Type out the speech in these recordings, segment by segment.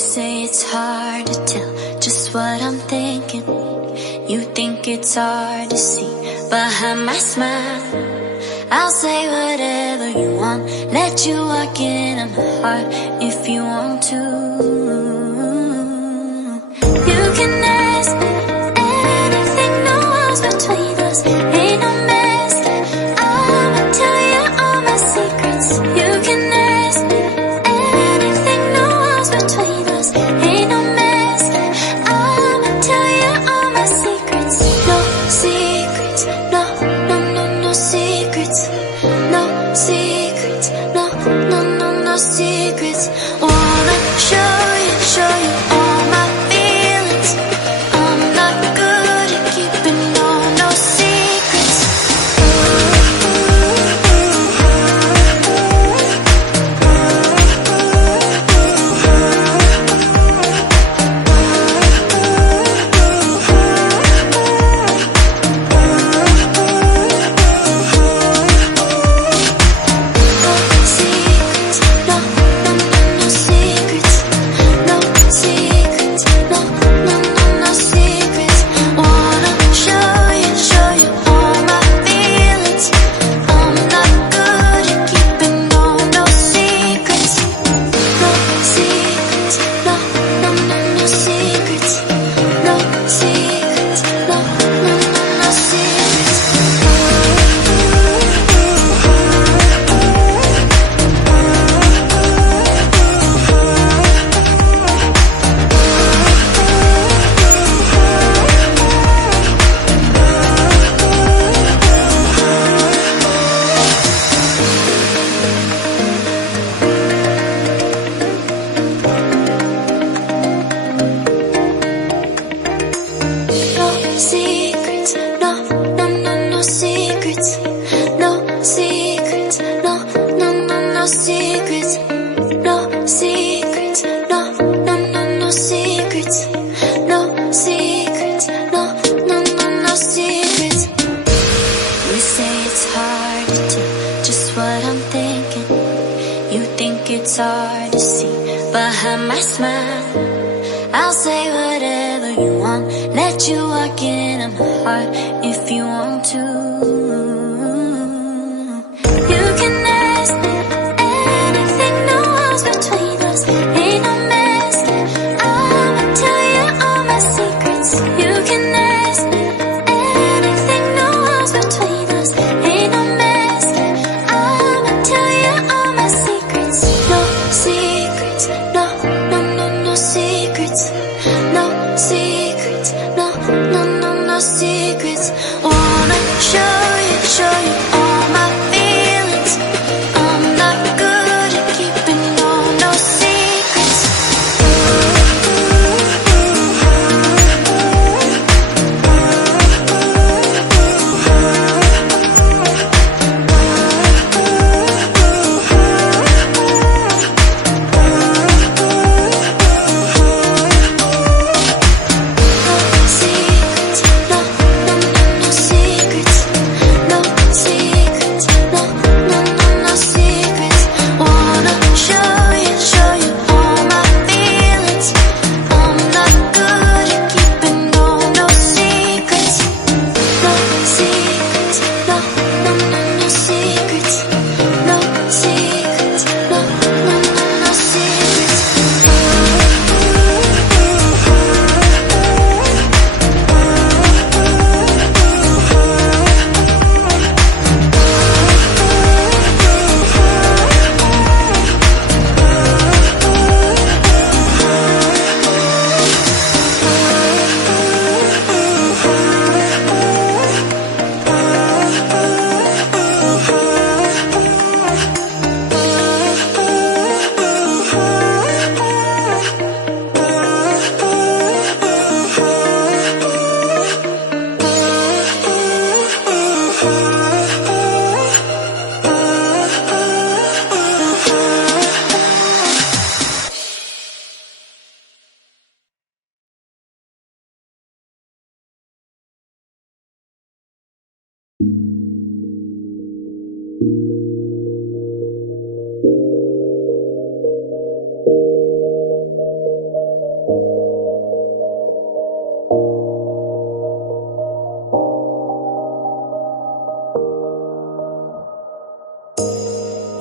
say it's hard to tell just what I'm thinking. You think it's hard to see behind my smile. I'll say whatever you want, let you walk into my heart if you want to. You can ask me anything, no walls between us, ain't no mess. I'ma tell you all my secrets. You can ask me anything, no walls between us, ain't no mess. I'ma tell you all my secrets. No secrets, no, no, no, no secrets. No secrets, no, no, no, no secrets. Wanna show you all my feelings. I'm not good at keeping no secrets. It's hard to see behind my smile. I'll say whatever you want, let you walk into my heart if you want to. You can ask me anything, no walls between us, ain't no mess. I'ma tell you all my secrets. You can ask me anything, no walls between us, ain't no mess. I'ma tell you all my secrets. No secrets, no, no, no, no secrets. No secrets, no, no, no, no secrets. Wanna show you all my feelings. I'm not good at keeping no secrets.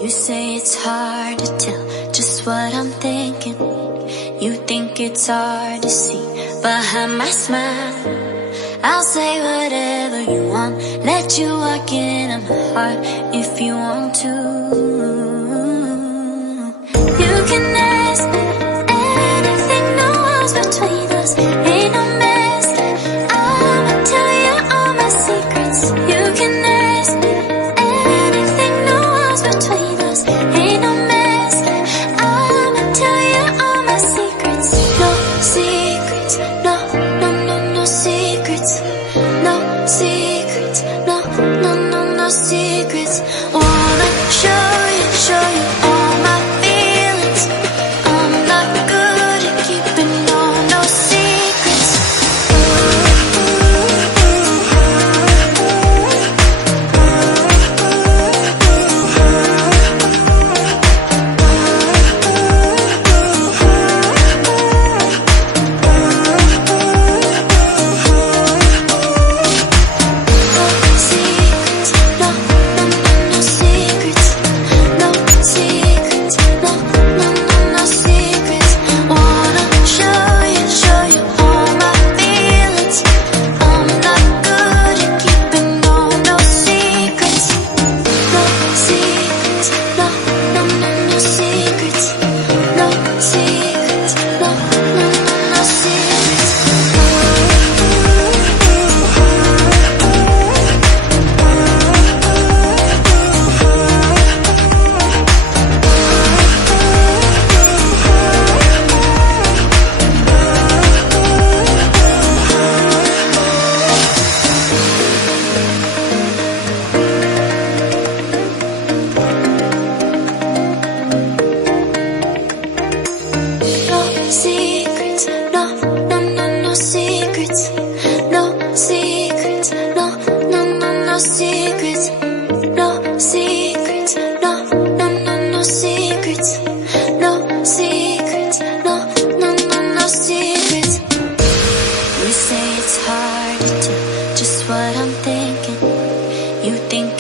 You say it's hard to tell just what I'm thinking. You think it's hard to see behind my smile. I'll say whatever you want, let you walk into my heart if you want to. You can ask me anything, no walls between us, ain't no mask. I'ma tell you all my secrets. You can ask me anything, no walls between us, ain't no mask. I'ma tell you all my secrets. No secrets, no, no, no, no secrets. No secrets, no, no, no, no secrets. Wanna show you all my feelings. I'm not good at keeping no secrets.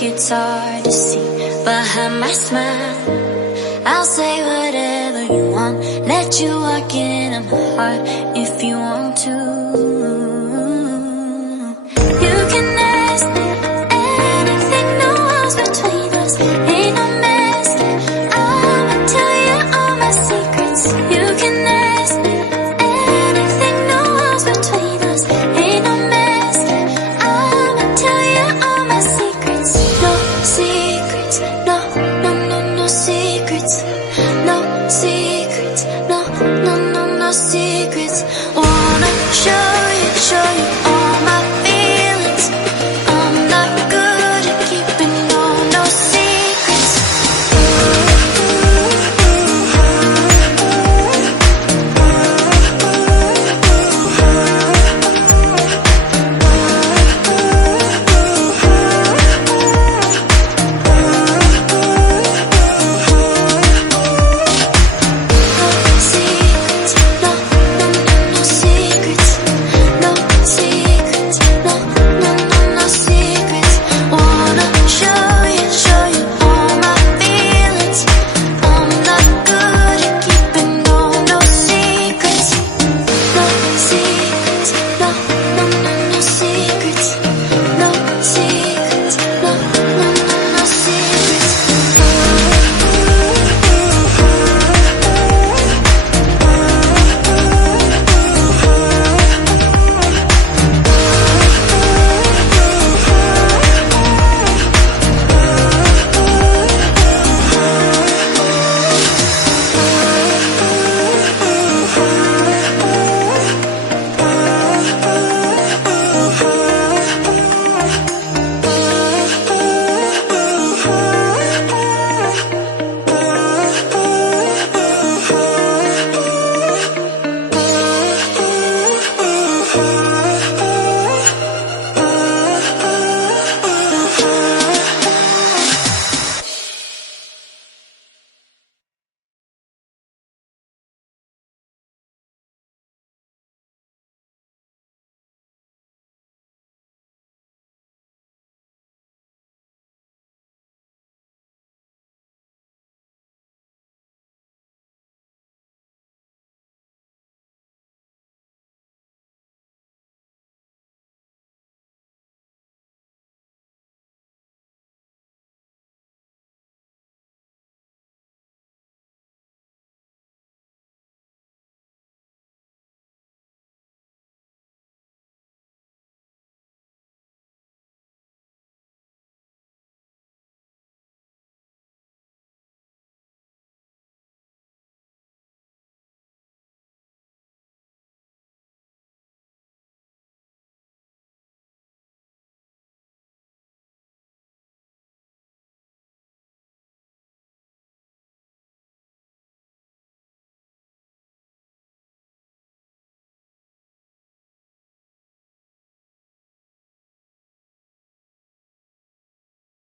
It's hard to see behind my smile. I'll say whatever you want, let you walk into my heart if you want to.